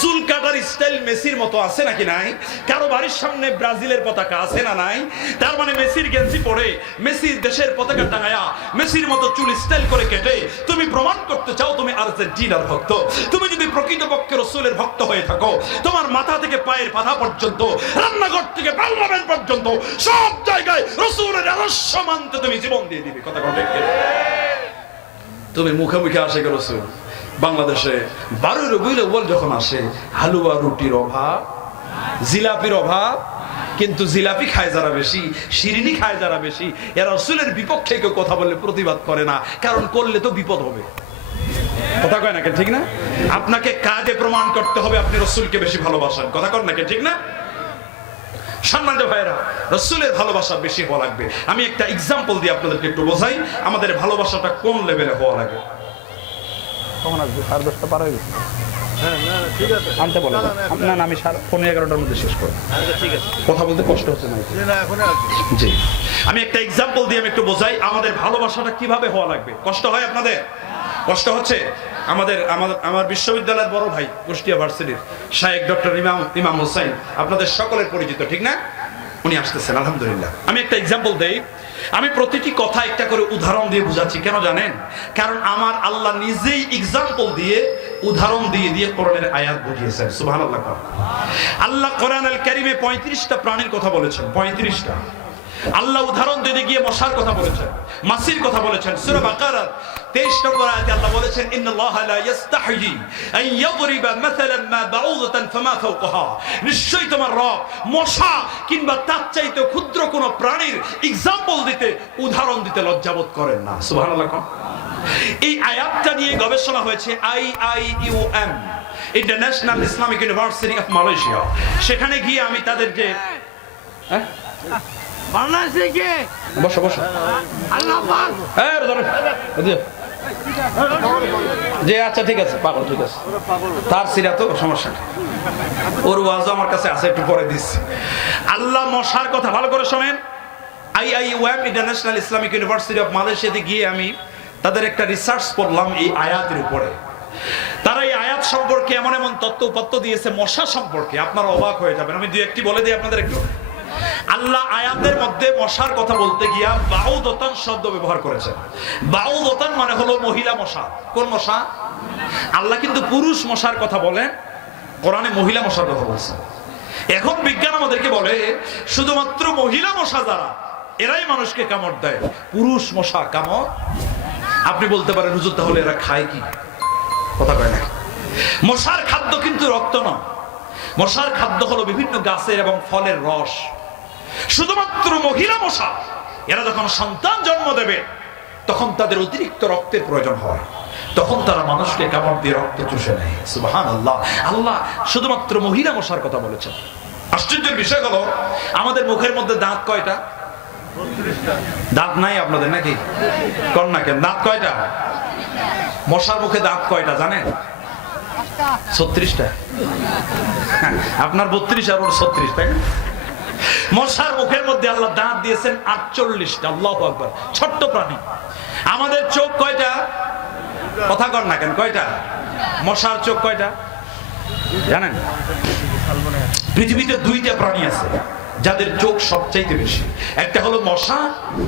চুল কাটার স্টাইল মেসির মতো আছে নাকি নাই? কারো বাড়ির সামনে ব্রাজিলের পতাকা আছে না নাই? তার মানে মেসির গেঞ্জি পরে, মেসির দেশের পতাকা টাঙায়া, মেসির মতো চুল স্টাইল করে কেটে তুমি প্রমাণ করতে চাও তুমি আর্জেন্টিনার ভক্ত। তুমি যদি প্রকৃতপক্ষে রাসূলের ভক্ত হয়ে থাকো, তোমার মাথা থেকে পায়ের পাতা পর্যন্ত, রান্নাঘর থেকে পার্লামেন্ট পর্যন্ত সব জায়গায় রাসূলের আদর্শ মানতে তুমি জীবন দিয়ে দিবে। কথা বলতে তুমি মুখে মুখে আসে রাসূল। বাংলাদেশে 12 রবিউল আউয়াল যখন আসে, হালুয়া রুটির অভাব, জিলাপির অভাব, কিন্তু জিলাপি খায় যারা বেশি, শিরিনি খায় যারা বেশি, এরা রাসূলের বিপক্ষে কেউ কথা বললে প্রতিবাদ করে না, কারণ করলে তো বিপদ হবে। কথা কয় নাকি ঠিক না? আপনাকে কাজে প্রমাণ করতে হবে আপনি রাসূলকে বেশি ভালোবাসেন। কথা কন নাকি ঠিক না? সম্মানিত ভাইরা, রাসূলের ভালোবাসা বেশি হওয়া লাগবে। আমি একটা এক্সাম্পল দিয়ে আপনাদেরকে একটু বোঝাই আমাদের ভালোবাসাটা কোন লেভেলে হওয়া লাগে। কখন আসবে? 10:30 পার হয়ে গেছে। আনতে বলো না, আমি 11:15 মধ্যে শেষ করব। ঠিক আছে, কথা বলতে কষ্ট হচ্ছে না? জি, আমি একটা এক্সাম্পল দিয়ে আমি একটু বোঝাই আমাদের ভালোবাসাটা কিভাবে হওয়া লাগবে। কষ্ট হয় আপনাদের? কষ্ট হচ্ছে? আমার বিশ্ববিদ্যালয়ের বড় ভাই, কুষ্টিয়া ভার্সিটির শায়েখ ডক্টর ইমাম হোসেন, আপনাদের সকলের পরিচিত, ঠিক না? উনি আসতেছেন আলহামদুলিল্লাহ। আমি একটা এক্সাম্পল দেই। আমি প্রতিটি কথা একটা করে উদাহরণ দিয়ে বুঝাচ্ছি। কেন জানেন? কারণ আমার আল্লাহ নিজেই এক্সাম্পল দিয়ে, উদাহরণ দিয়ে দিয়ে কোরআনের আয়াত বুঝিয়েছেন। সুবহানাল্লাহ। আল্লাহ কোরআনুল কারীমে 35টা প্রাণীর কথা বলেছেন। 35টা আল্লাহ উদাহরণ দিতে গিয়ে মশার কথা বলেছেন, মাছির কথা বলেছেন। সূরা বাকারার 23 নম্বর আয়াতে আল্লাহ বলেছেন, ইন্নাল্লাহা লা ইস্তাহয়ি আন ইয়াদরিবা মাসালান মা বাউদাতান ফামা ফাওকাহা। নিশ্চয়ই তোমার রব মশা কিংবা তার চাইতে ক্ষুদ্র কোন প্রাণীর এক্সাম্পল দিতে, উদাহরণ দিতে লজ্জাবোধ করেন না। সুবহানাল্লাহ। এই আয়াতটা নিয়ে গবেষণা হয়েছে IIUM, international Islamic university of Malaysia. সেখানে গিয়ে আমি তাদের যে বসো বসো, যে আচ্ছা ঠিক আছে, পাগল ঠিক আছে, তার সিরা তো সমস্যা নেই, ওর ওয়াজও আমার কাছে আছে, একটু পরে দিচ্ছি। আল্লাহ মশার কথা ভালো করে শোনেন। IIUM, international Islamic university of মালয়েশিয়াতে গিয়ে আমি তাদের একটা রিসার্চ করলাম এই আয়াতের উপরে। তারা এই আয়াত সম্পর্কে এমন এমন তথ্য উপাত্ত দিয়েছে মশা সম্পর্কে, আপনারা অবাক হয়ে যাবেন। আমি দুই একটি বলে দিই আপনাদের একটু। আল্লাহ আয়াতের মধ্যে মশার কথা বলতে গিয়া বাউদতান শব্দ ব্যবহার করেছেন। বাউদতান মানে হলো মহিলা মশা। কোন মশা? আল্লাহ কিন্তু পুরুষ মশার কথা বলেন, কোরআনে মহিলা মশার কথা বলছেন। এখন বিজ্ঞান আমাদেরকে বলে শুধুমাত্র মহিলা মশা যারা, এরাই মানুষকে কামড় দেয়, পুরুষ মশা কামড়। আপনি বলতে পারেন হুজুর তাহলে এরা খায় কি? কথা কয় না। মশার খাদ্য কিন্তু রক্ত নয়, মশার খাদ্য হলো বিভিন্ন গাছের এবং ফলের রস। শুধুমাত্র মহিলা মশা এরা যখন সন্তান জন্ম দেবে তখন তাদের অতিরিক্ত রক্তের প্রয়োজন হয়, তখন তারা মানুষকে কামড় দিয়ে রক্ত চুষে নেয়। সুবহানাল্লাহ। আল্লাহ শুধুমাত্র মহিলা মশার কথা বলেছেন। আশ্চর্যের বিষয় হলো আমাদের মুখের মধ্যে দাঁত কয়টা? দাঁত নাই আপনাদের নাকি? কোন না কেন দাঁত কয়টা? মশার মুখে দাঁত কয়টা জানেন? 36টা। আপনার 32 আর ওর 36, তাই না? মশার মুখের মধ্যে আল্লাহ দাঁত দিয়েছেন 48টা। আল্লাহু আকবার। ছোট্ট প্রাণী। আমাদের চোখ কয়টা? কথা কর না কেন, কয়টা? মশার চোখ কয়টা জানেন? পৃথিবীতে 2টা প্রাণী আছে যাদের চোখ সবচাইতে বেশি, একটা হলো মশা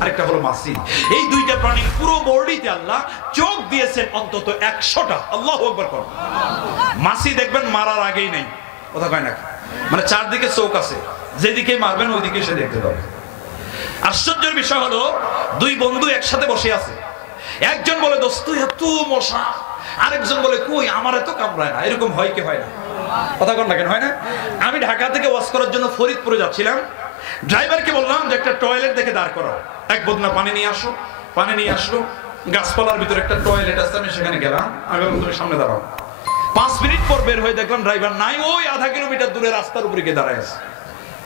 আর একটা হলো মাছি। এই 2টা প্রাণীর পুরো বডিতে আল্লাহ চোখ দিয়েছেন অন্তত 100টা। আল্লাহু আকবার কর। মাছি দেখবেন মারার আগেই নেই, কথা কয় না, মানে চারদিকে চোখ আছে, যেদিকে মারবেন ওইদিকে সে দেখতে পাবে। আশ্চর্যের বিষয় হলো 2 বন্ধু একসাথে বসে আছে, একজন বলে দোস্ত এত মশা, আরেকজন বলে কই আমার এত কামড়ায় না। এরকম হয় কি হয় না? কথা কন না কেন, হয় না? আমি ঢাকা থেকে ওয়াজ করার জন্য ফরিদপুরে যাচ্ছিলাম, ড্রাইভারকে বললাম যে একটা টয়লেট দেখে দাঁড় করাও, এক বদনা পানি নিয়ে আসো। পানি নিয়ে আসলো, গাছপালার ভিতরে একটা টয়লেট আছে, আমি সেখানে গেলাম। আমি বললাম তুমি সামনে দাঁড়াও। 5 মিনিট পর বের হয়ে দেখলাম ড্রাইভার নাই, ওই আধা কিলোমিটার দূরে রাস্তার উপরে গিয়ে দাঁড়ায় আছে।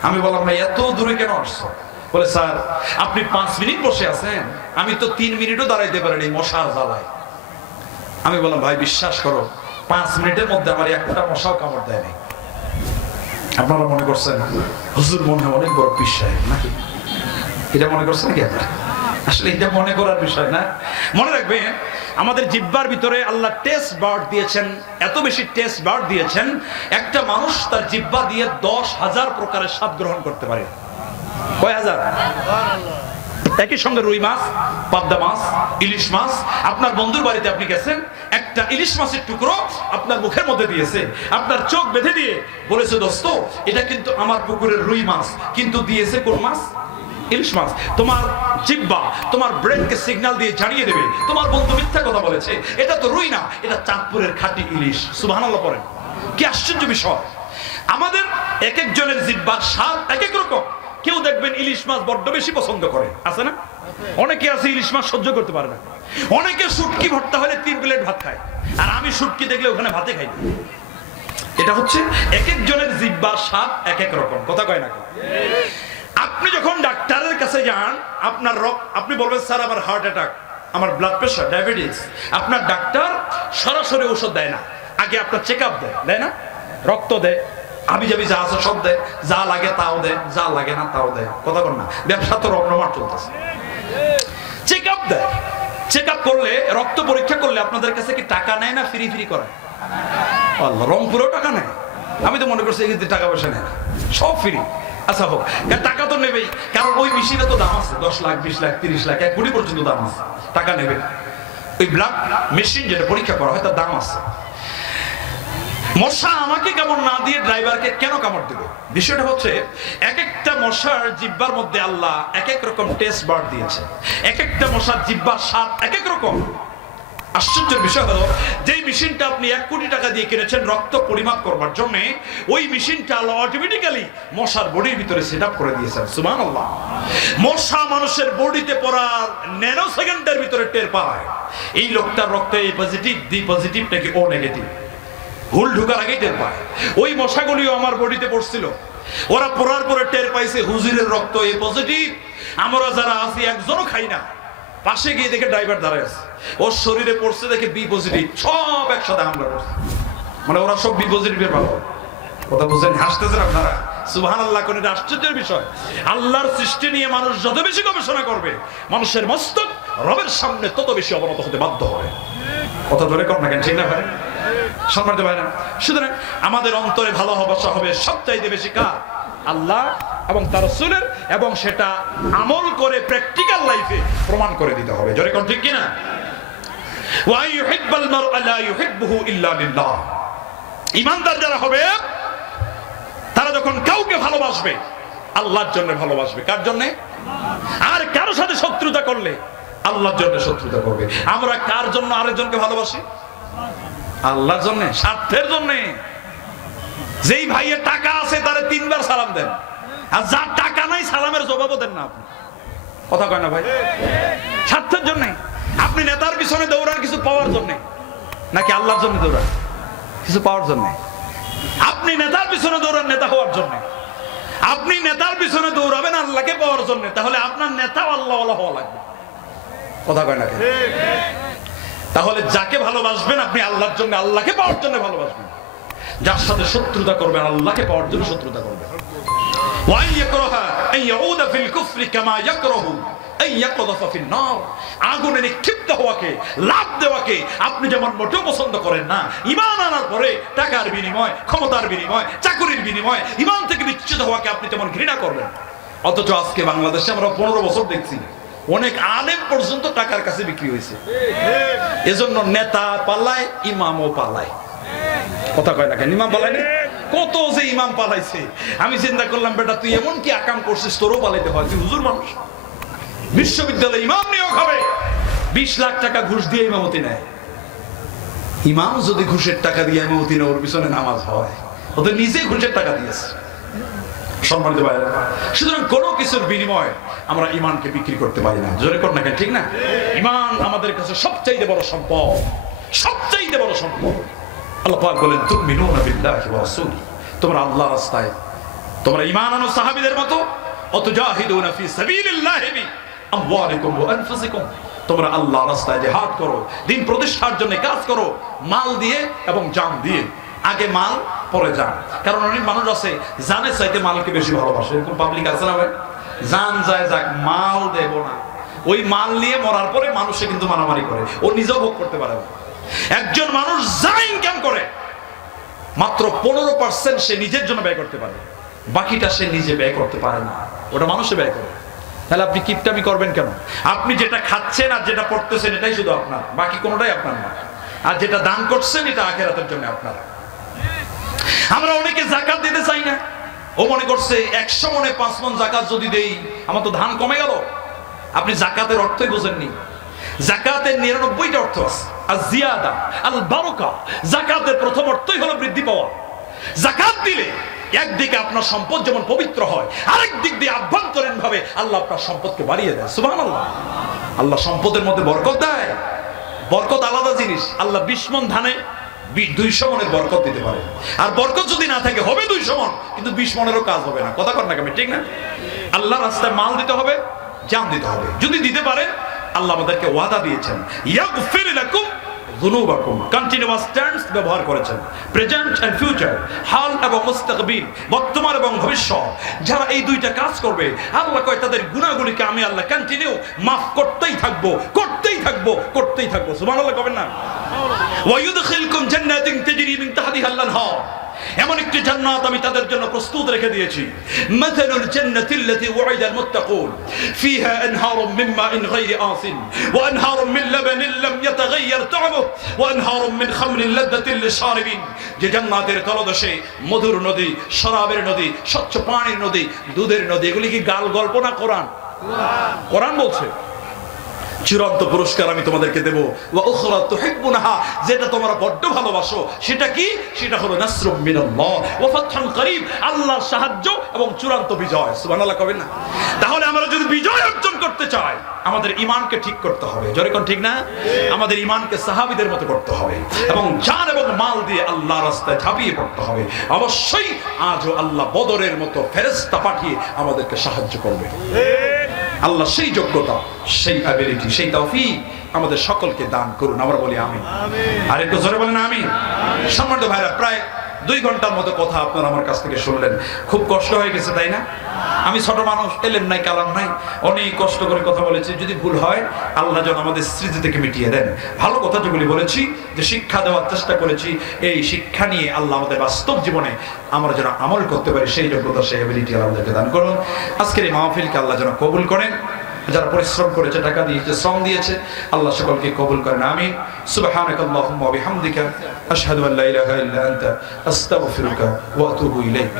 আমি বললাম ভাই এত দূরে কেন আসছো? বলে স্যার আপনি 5 মিনিট বসে আছেন, আমি তো 3 মিনিটও দাঁড়াইতে পারিনি মশার জ্বালায়। আমি বললাম ভাই বিশ্বাস করো 5 মিনিটের মধ্যে আমার একটা মশাও কামড় দেয় নাই। আপনারা মনে করছেন হুজুর মনে হয় অনেক বড় পীর সাহেব নাকি? এটা মনে করছেন কি আপনারা? আসলে এটা মনে করার বিষয় না। মনে রাখবেন আমাদের জিহ্বার ভিতরে আল্লাহ টেস্ট বার্ড দিয়েছেন, এত বেশি টেস্ট বার্ড দিয়েছেন, একটা মানুষ তার জিহ্বা দিয়ে 10,000 প্রকারের স্বাদ গ্রহণ করতে পারে। কয় হাজার? একই সঙ্গে রুই মাছ, পাবদা মাছ, ইলিশ মাছ। আপনার বন্ধুর বাড়িতে আপনি গেছেন, একটা ইলিশ মাছের টুকরো আপনার মুখের মধ্যে দিয়েছে, আপনার চোখ বেঁধে দিয়ে বলেছে, দোস্ত এটা কিন্তু আমার পুকুরের রুই মাছ, কিন্তু দিয়েছে কোন মাছ? ইলিশ মাছ। তোমার জিহ্বা তোমার ব্রেনকে সিগন্যাল দিয়ে জানিয়ে দেবে তোমার বন্ধু মিথ্যা কথা বলেছে, এটা তো রুই না, এটা চাঁদপুরের খাঁটি ইলিশ। সুবহানাল্লাহ পড়েন। কি আশ্চর্য বিষয়! আমাদের এক একজনের জিহ্বার স্বাদ এক এক রকম। কেউ দেখবেন ইলিশ মাছ বড্ড বেশি পছন্দ করে, আছে না? অনেকে আছে ইলিশ মাছ সহ্য করতে পারে না। অনেকে শুটকি ভর্তা হলে 3 প্লেট ভাত খায়, আর আমি শুটকি দেখলে ওখানে ভাতে খাই না। এটা হচ্ছে এক একজনের জিহ্বার স্বাদ এক এক রকম। কথা কয় না? আপনি যখন ডাক্তারের কাছে যান, আপনার আপনি বলবেন, স্যার আমার হার্ট অ্যাটাক, আমার ব্লাড প্রেশার, ডায়াবেটিস। আপনার ডাক্তার সরাসরি ওষুধ দেয় না, আগে আপনার চেক আপ দেয় না? রক্ত দেয়, আমি যাবি যা আছে সব দেয়, যা লাগে তাও দেয়, যা লাগে না তাও দেয়। কথা কর না? ব্যবসা তো রমরমাট চলতেছে। চেক আপ দেয়, চেক আপ করলে, রক্ত পরীক্ষা করলে আপনাদের কাছে কি টাকা নেয় না ফ্রি ফ্রি করে? আল্লাহ, রংপুরেও টাকা নেয়? আমি তো মনে করছি এক্ষেত্রে টাকা পয়সা নেয় না, সব ফ্রি। আচ্ছা হোক, টাকা তো নেবেই, কারণ ওই মেশিনে তো দাম আছে, 10 লাখ, 20 লাখ, 30 লাখ, 1 কোটি পর্যন্ত দাম আছে, টাকা নেবে। ওই ব্লাড মেশিন যেটা পরীক্ষা করা হয় তার দাম আছে। মশা আমাকে কামড় না দিয়ে ড্রাইভারকে কেন কামড় দেবে? বিষয়টা হচ্ছে, এক একটা মশার জিহ্বার মধ্যে আল্লাহ এক এক রকম টেস্ট বার্ড দিয়েছে, এক একটা মশার জিহ্বার স্বাদ এক এক রকম। আশ্চর্যের বিষয় হলো, যেই মেশিনটা আপনি 1 কোটি টাকা দিয়ে কিনেছেন রক্ত পরিমাপ করবার জন্য, ওই মেশিনটা আল্লাহ অটোমেটিক্যালি মশার বডির ভিতরে সেট আপ করে দিয়েছেন। সুবহানাল্লাহ। মশা মানুষের বডিতে পড়ার ন্যানো সেকেন্ডের ভিতরে টের পায় এই লোকটার রক্তে এ পজিটিভ, ডি পজিটিভ নাকি ও নেগেটিভ। হুল ঢুকার আগেই টের পায়। ওই মশাগুলিও আমার বডিতে পড়ছিল, ওরা পড়ার পরে টের পাইছে হুজুরের রক্ত এ পজিটিভ। আমরা যারা আছি একজনও খাই না, পাশে গিয়ে দেখে ড্রাইভার দাঁড়ায় আছে, ওর শরীরে পড়ছে দেখে বি পজিটিভ, সব একসাথে হামলা করছে। মানে ওরা সব বি পজিটিভের ভালো। কথা বুঝছেন? হাসতেছেন আপনারা? সুবহানাল্লাহ। কোন এটা আশ্চর্যের বিষয়! আল্লাহর সৃষ্টি নিয়ে মানুষ যত বেশি গবেষণা করবে, মানুষের মস্তক রবের সামনে তত বেশি অবনত হতে বাধ্য হবে। কথা ধরে কর না কেন? ঠিক না ভাই? সম্মানিত ভাই না? সুতরাং আমাদের অন্তরে ভালোবাসা হবে সবচাইতে বেশি কার? আল্লাহ এবং তার রাসূলের, এবং সেটা আমল করে প্র্যাকটিক্যাল লাইফে প্রমাণ করে দিতে হবে। জোরে কোন ঠিক কিনা? ওয়া ইউহিব্বুল মারআ লা ইউহিব্বুহু ইল্লা লিল্লাহ। ঈমানদার যারা হবে, তারা যখন কাউকে ভালোবাসবে আল্লাহর জন্য ভালোবাসবে। কার জন্য? আর কারো সাথে শত্রুতা করলে আল্লাহর জন্য শত্রুতা করবে। আমরা কার জন্য আরেকজনকে ভালোবাসি? আল্লাহর জন্য, স্বার্থের জন্য। যেই ভাইয়ের টাকা আছে তারে 3 বার সালাম দেন, আর যার টাকা নাই সালামের জবাবও দেন না আপনি। কথা কয় না ভাই? স্বার্থের জন্য। আপনি নেতার পিছনে দৌড়ান কিছু পাওয়ার জন্য, নাকি আল্লাহর জন্য দৌড়ান কিছু পাওয়ার জন্য? আপনি নেতার পিছনে দৌড়ান নেতা হওয়ার জন্য। আপনি নেতার পিছনে দৌড়াবেন আল্লাহকে পাওয়ার জন্য, তাহলে আপনার নেতাও আল্লাহওয়ালা হওয়া লাগবে। কথা কয় না? তাহলে যাকে ভালোবাসবেন আপনি আল্লাহর জন্য, আল্লাহকে পাওয়ার জন্য ভালোবাসবেন। যার সাথে শত্রুতা করবেন আল্লাহকে পাওয়ার জন্য শত্রুতা করবেন। ওয়াই ইয়াকরাহা আন ইয়াউদা ফিল কুফরি কামা ইয়াকরাহু আন ইয়াকযাফা ফিন নার। আগুনে নিক্ষিপ্ত হওয়াকে, লাফ দেওয়াকে আপনি যেমন মোটেও পছন্দ করেন না, ঈমান আনার পরে টাকার বিনিময়, ক্ষমতার বিনিময়, চাকরির বিনিময় ঈমান থেকে বিচ্যুত হওয়াকে আপনি তেমন ঘৃণা করবেন। অথচ আজকে বাংলাদেশে আমরা 15 বছর দেখছি অনেক আলেম পর্যন্ত টাকার কাছে বিক্রি হয়েছে। এজন্য নেতা পালায়, ইমামও পালায়। কথা কয় না কেন? ইমাম পালায় না? কত যে ইমাম পালাইছে। আমি চিন্তা করলাম, বেটা তুই এমন কি আকাম করছিস, তোরও পালাইতে হয়? তুই হুজুর মানুষ, বিশ্ববিদ্যালয়ে ইমাম নিয়োগ হবে, 20 লাখ টাকা ঘুষ দিয়ে ইমামতি নেয়। ইমাম যদি ঘুষের টাকা দিয়ে ইমামতি নেয়, ওর পিছনে নামাজ হয়, ওদের নিজে ঘুষের টাকা দিয়েছে। সম্মানিত ভাইরা, সুতরাং কোনো কিছুর বিনিময় আমরা ঈমানকে বিক্রি করতে পারি না। জোরে কর না কেন? ঠিক না? ঈমান আমাদের কাছে সবচাইতে বড় সম্পদ, সবচাইতে বড় সম্পদ। আল্লাহ পাক বলেন, তুমিনুনা বিল্লাহি ওয়া রাসূলি, তোমরা আল্লাহর রাস্তায় তোমরা ঈমান আনো সাহাবীদের মতো, অতুজাহিদুনা ফি সাবিলিল্লাহি বিআমওয়ালিকুম ওয়া আনফুসিকুম, তোমরা আল্লাহর রাস্তায় জিহাদ করো, দ্বীন প্রতিষ্ঠার জন্য কাজ করো, মাল দিয়ে এবং জান দিয়ে। আগে মাল পরে জান। কারণ অনেক মানুষ আছে জানের চাইতে মালকে বেশি ভালোবাসে। এরকম পাবলিক আছে না ভাই? জান যায় যাক, মাল দেব না, ওই মাল নিয়ে মরার পরে মানুষে কিন্তু মারামারি করে, ও নিজেও ভোগ করতে পারে না। একজন মানুষ যা ইনকাম করে মাত্র 15% সে নিজের জন্য ব্যয় করতে পারে, বাকিটা সে নিজে ব্যয় করতে পারে না, ওটা মানুষে ব্যয় করে। তাহলে আপনি কিপটামি করবেন কেন? আপনি যেটা খাচ্ছেন আর যেটা পড়তেছেন এটাই শুধু আপনার, বাকি কোনোটাই আপনার না। আর যেটা দান করছেন এটা আখিরাতের জন্য আপনার। আমরা অনেকে যাকাত দিতে চাই না, ও মনে করছে 100 মনে 5 মণ যাকাত যদি দেই আমার তো ধান কমে গেল। আপনি যাকাতের অর্থই বোঝেননি। যাকাতের 99টা অর্থ আছে। আর জিয়াদা আল বারাকা, যাকাতের প্রথম অর্থই হলো বৃদ্ধি পাওয়া। যাকাত দিলে একদিকে আপনার সম্পদ যেমন পবিত্র হয়, আরেক দিক দিয়ে আভ্যন্তরীণ ভাবে আল্লাহ আপনার সম্পদকে বাড়িয়ে দেয়। সুবহানাল্লাহ। আল্লাহ সম্পদের মধ্যে বরকত দেয়। বরকত আলাদা জিনিস। আল্লাহ 20 মণ ধানে 200 মণের বরকত দিতে পারে। আর বরকত যদি না থাকে হবে 200 মণ, কিন্তু 20 মণেরও কাজ হবে না। কথা কর না কেমন, ঠিক না? আল্লাহ রাস্তায় মাল দিতে হবে, জান দিতে হবে। যদি দিতে পারেন, আল্লাহ আমাদেরকে ওয়াদা দিয়েছেন ইয়াগফির লাকুম যুনুবাকুম, কন্টিনিউয়াস টেন্স ব্যবহার করেছেন, প্রেজেন্ট এন্ড ফিউচার, হাল এবং মুস্তাকবিল, বর্তমান এবং ভবিষ্যৎ। যারা এই দুইটা কাজ করবে আল্লাহ কয় তাদের গুনাহগুলিকে আমি আল্লাহ কন্টিনিউ মাফ করতেই থাকবো, করতেই থাকবো, করতেই থাকবো। সুবহানাল্লাহ কবেন না? ওয়া ইউদখিলকুম জান্নাতিন তাজরি মিন তাহতিহা আল-আনহার, এমন একটি জান্নাত আমি তাদের জন্য প্রস্তুত রেখে দিয়েছি। মাথালুল জান্নাতিল্লাতী ওয়াইদাল মুত্তাকুন ফিহা আনহারুম মিন মাইন গায়রি আসিন ওয়া আনহারুম মিন লাবানিন লাম ইয়াতাগায়্যার তা'আমুহু ওয়া আনহারুম মিন খামরিন লাযযাতিন লিশারিবিন, যে জান্নাতের তলদেশে মধুর নদী, শরাবের নদী, স্বচ্ছ পানির নদী, দুধের নদী। এগুলি কি গাল গল্প না কোরআন? কোরআন বলছে চূড়ান্ত পুরস্কার আমি তোমাদেরকে দেব। ওয়া উখরা তুহিব্বুনাহা, যেটা তোমরা বড্ড ভালোবাসো। সেটা কি? সেটা হলো নাসরুম মিনাল্লাহ ওয়া ফাতহুন করিব, আল্লাহর সাহায্য এবং চূড়ান্ত বিজয়। সুবহানাল্লাহ কবেন না? তাহলে আমরা যদি বিজয় অর্জন করতে চাই আমাদের ঈমানকে ঠিক করতে হবে। জোরে কোন ঠিক না? আমাদের ঈমানকে সাহাবীদের মতো করতে হবে এবং জান এবং মাল দিয়ে আল্লাহর রাস্তায় ঝাঁপিয়ে পড়তে হবে। অবশ্যই আজও আল্লাহ বদরের মতো ফেরেশতা পাঠিয়ে আমাদেরকে সাহায্য করবে। আল্লাহ সেই যোগ্যতা, সেই অ্যাবিলিটি, সেই তৌফিক আমাদের সকলকে দান করুন। আমরা বলি আমিন। আর একটু জোরে বলেন আমিন। সম্মানিত ভাইরা, প্রায় 2 ঘন্টার মতো কথা আপনারা আমার কাছ থেকে শুনলেন। খুব কষ্ট হয়ে গেছে, তাই না? আমি ছোট মানুষ, এলেম নাই কালাম নাই, অনেক কষ্ট করে কথা বলেছি। যদি ভুল হয় আল্লাহ যেন আমাদের স্মৃতি থেকে মিটিয়ে দেন। ভালো কথা যেগুলি বলেছি, যে শিক্ষা দেওয়ার চেষ্টা করেছি, এই শিক্ষা নিয়ে আল্লাহ আমাদের বাস্তব জীবনে আমরা যেন আমল করতে পারি, সেই যোগ্যতা, সেই অ্যাবিলিটি আল্লাহ আমাদেরকে দান করুন। আজকের এই মাহফিলকে আল্লাহ যেন কবুল করেন। যারা পরিশ্রম করেছে, টাকা দিয়েছে, শ্রম দিয়েছে, আল্লাহ সকলকে কবুল করেন। আমিন। সুবহানাকাল্লাহুম্মা ওয়া বিহামদিকা আশহাদু আল্লা ইলাহা ইল্লা আনতা আস্তাগফিরুকা ওয়া আতুবু ইলাইক।